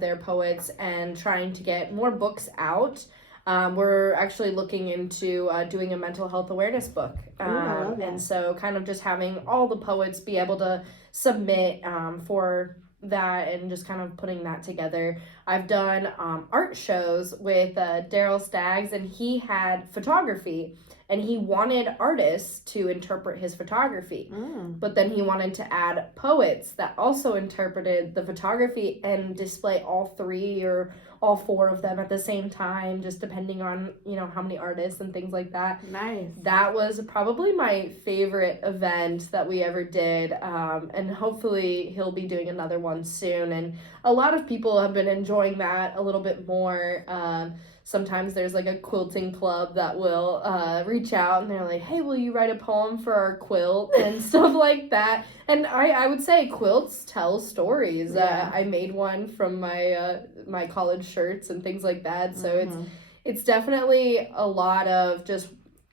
their poets and trying to get more books out. We're actually looking into doing a mental health awareness book. Ooh, I love that. And so kind of just having all the poets be able to submit for that and just kind of putting that together. I've done art shows with Daryl Staggs, and he had photography, and he wanted artists to interpret his photography. But then he wanted to add poets that also interpreted the photography and display all three or all four of them at the same time, just depending on, how many artists and things like that. Nice. That was probably my favorite event that we ever did, and hopefully he'll be doing another one soon. And a lot of people have been enjoying that a little bit more. Sometimes there's like a quilting club that will reach out and they're like, hey, will you write a poem for our quilt and stuff like that. And I would say quilts tell stories. Yeah. I made one from my college shirts and things like that. So it's definitely a lot of just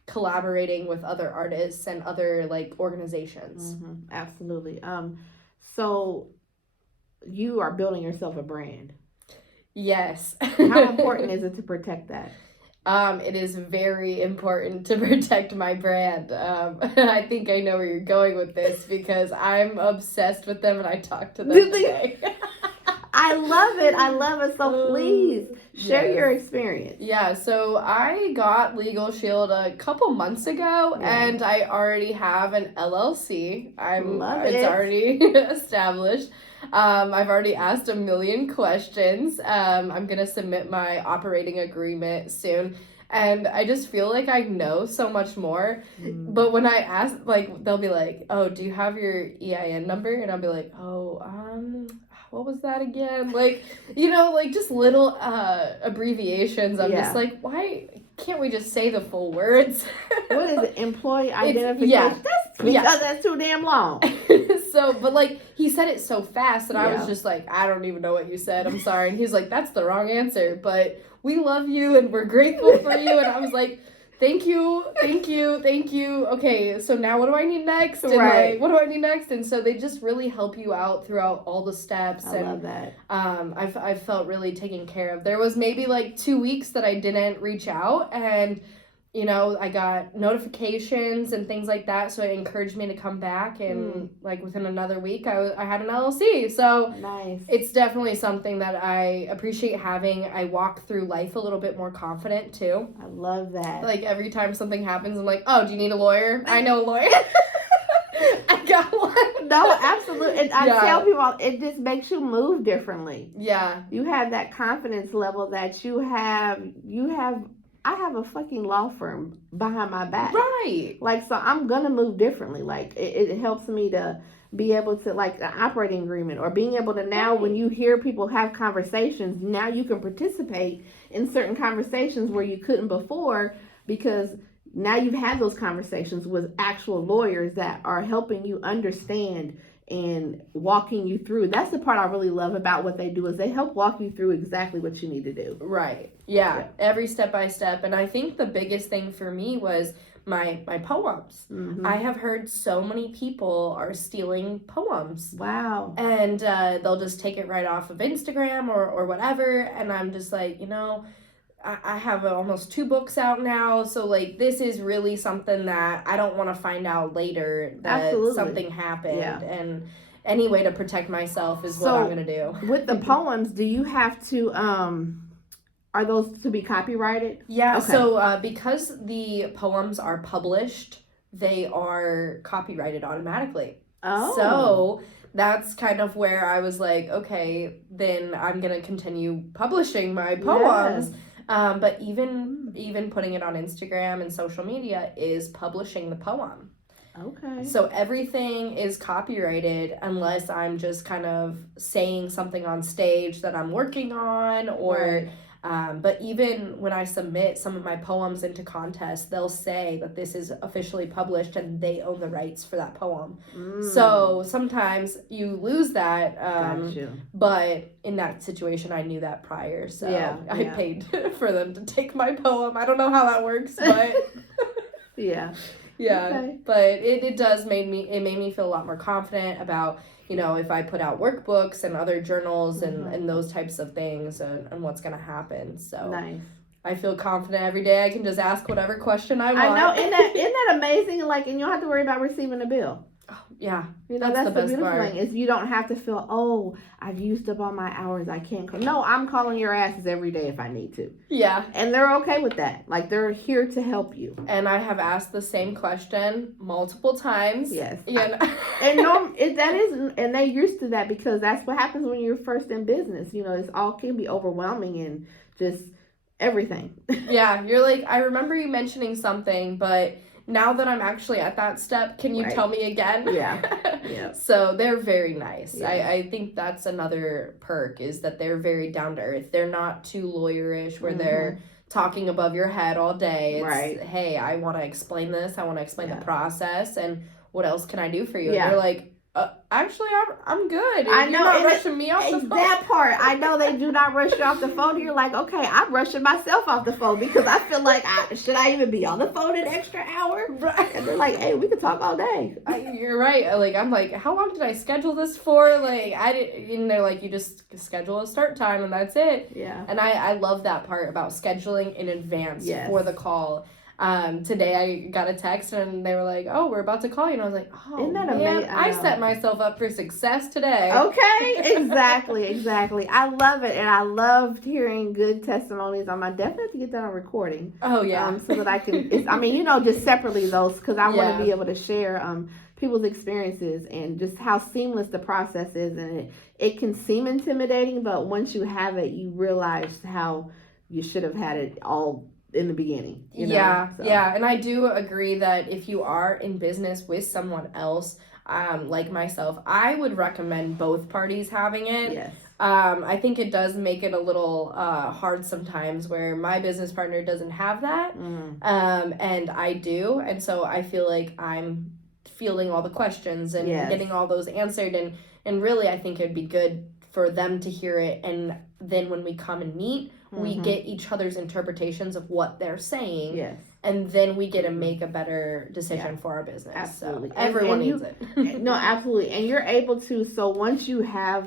collaborating with other artists and other like organizations. Absolutely. So you are building yourself a brand. Yes. How important is it to protect that? It is very important to protect my brand. I think I know where you're going with this because I'm obsessed with them and I talk to them today. I love it. So please share your experience. Yeah, so I got Legal Shield a couple months ago and I already have an LLC. It's already established. I've already asked a million questions. I'm going to submit my operating agreement soon. And I just feel like I know so much more. But when I ask, like, they'll be like, oh, do you have your EIN number? And I'll be like, what was that again? Like, like just little abbreviations. I'm just like, why can't we just say the full words? What is it? Employee identification? That's too damn long. So, but like, he said it so fast and I was just like, I don't even know what you said. I'm sorry. And he's like, that's the wrong answer, but we love you and we're grateful for you. And I was like, thank you. Okay, so now what do I need next? And like, what do I need next? And so they just really help you out throughout all the steps. I love that. I've felt really taken care of. There was maybe like 2 weeks that I didn't reach out, and I got notifications and things like that, so it encouraged me to come back, and like within another week I had an LLC. So nice. It's definitely something that I appreciate having. I walk through life a little bit more confident too. I love that. Like every time something happens, I'm like, oh, do you need a lawyer? I know a lawyer. I got one. No, absolutely. And I tell people, it just makes you move differently. Yeah. You have that confidence level that you have. I have a fucking law firm behind my back. Right. Like, so I'm going to move differently. Like, it helps me to be able to, like, an operating agreement, or being able to now, when you hear people have conversations, now you can participate in certain conversations where you couldn't before, because now you've had those conversations with actual lawyers that are helping you understand and walking you through. That's the part I really love about what they do, is they help walk you through exactly what you need to do. Right. Yeah. Every step by step. And I think the biggest thing for me was my poems. I have heard so many people are stealing poems. Wow. And they'll just take it right off of Instagram or whatever. And I'm just like, I have almost 2 books out now, so like this is really something that I don't want to find out later that something happened. And any way to protect myself is what I'm going to do. With the poems, do you have to are those to be copyrighted? Yeah, okay. So because the poems are published, they are copyrighted automatically. Oh. So that's kind of where I was like, okay, then I'm going to continue publishing my poems. Yes. But even putting it on Instagram and social media is publishing the poem. Okay. So everything is copyrighted unless I'm just kind of saying something on stage that I'm working on, or but even when I submit some of my poems into contests, they'll say that this is officially published and they own the rights for that poem. So sometimes you lose that. But in that situation, I knew that prior. So I paid for them to take my poem. I don't know how that works, but... Yeah. Yeah, Okay. but it made me feel a lot more confident about, if I put out workbooks and other journals and those types of things and what's going to happen. So Nice. I feel confident every day. I can just ask whatever question I want. I know. Isn't that amazing? Like, and you don't have to worry about receiving a bill. Oh, yeah. That's the best beautiful part. thing is you don't have to feel, oh, I've used up all my hours. I can't call. No, I'm calling your asses every day if I need to. Yeah. And they're okay with that. Like, they're here to help you. And I have asked the same question multiple times. Yes. And they're used to that because that's what happens when you're first in business. It's all can be overwhelming and just everything. Yeah, you're like, I remember you mentioning something, but now that I'm actually at that step, can you tell me again? Yeah. So they're very nice. Yeah. I think that's another perk is that they're very down to earth. They're not too lawyerish where they're talking above your head all day. It's, hey, I want to explain this. I want to explain the process and what else can I do for you? And you're like, actually, I'm good. I know. You're not rushing me off the phone. That part. I know they do not rush you off the phone. You're like, okay, I'm rushing myself off the phone because I feel like, should I even be on the phone an extra hour? Right. And they're like, hey, we can talk all day. You're right. I'm like, how long did I schedule this for? Like, and they're like, you just schedule a start time and that's it. Yeah. And I love that part about scheduling in advance for the call. Today I got a text and they were like, oh, we're about to call you. And I was like, oh, isn't that man, amazing? I set myself up for success today. Okay, exactly. I love it. And I loved hearing good testimonies. I'm definitely have to get that on recording. Oh, yeah. So that I can, just separately those, because I want to be able to share people's experiences and just how seamless the process is. And it can seem intimidating, but once you have it, you realize how you should have had it all in the beginning. Yeah. And I do agree that if you are in business with someone else, like myself, I would recommend both parties having it. Yes. I think it does make it a little hard sometimes where my business partner doesn't have that, and I do, and so I feel like I'm fielding all the questions and getting all those answered, and really I think it'd be good for them to hear it, and then when we come and meet, we get each other's interpretations of what they're saying. Yes. And then we get to make a better decision for our business. Absolutely. So everyone needs it. No, absolutely. And you're able to, so once you have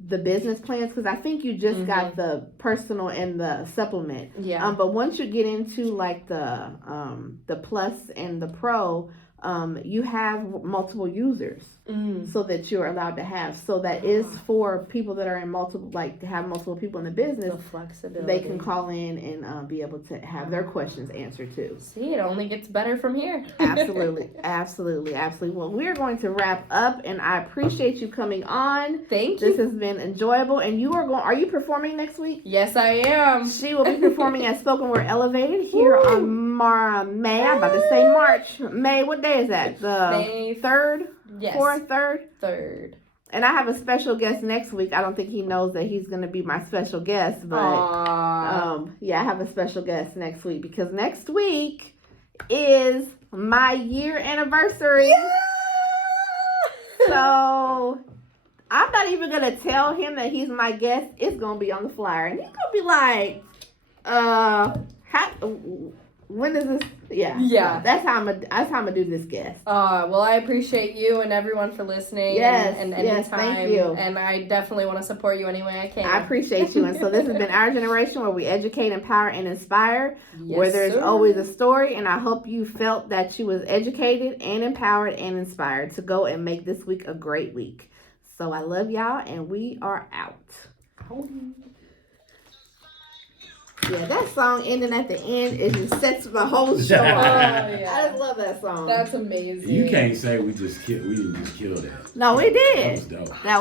the business plans, because I think you just got the personal and the supplement. Yeah. But once you get into like the plus and the pro, you have multiple users. So that you're allowed to have. So that is for people that are in multiple, like to have multiple people in the business. The flexibility. They can call in and be able to have their questions answered too. See, it only gets better from here. Absolutely. Well, we're going to wrap up, and I appreciate you coming on. Thank you. This has been enjoyable, and are you performing next week? Yes, I am. She will be performing at Spoken Word Elevated here on May. I'm about to say March. May, what day is that? The May 3rd? Yes. 4th, 3rd? 3rd. And I have a special guest next week. I don't think he knows that he's going to be my special guest, but I have a special guest next week because next week is my year anniversary. Yeah! So I'm not even going to tell him that he's my guest. It's going to be on the flyer, and he's going to be like, when is this? Yeah. So that's how I'm gonna do this guest. Well, I appreciate you and everyone for listening. Yes. And anytime. Thank you. And I definitely want to support you any way I can. I appreciate you. And so this has been Our Generation, where we educate, empower, and inspire. Yes, where there's always a story. And I hope you felt that you was educated and empowered and inspired to go and make this week a great week. So I love y'all, and we are out. Yeah, that song ending at the end, it just sets the whole show up. I just love that song. That's amazing. You can't say we didn't just kill that. No, we did. That was dope. That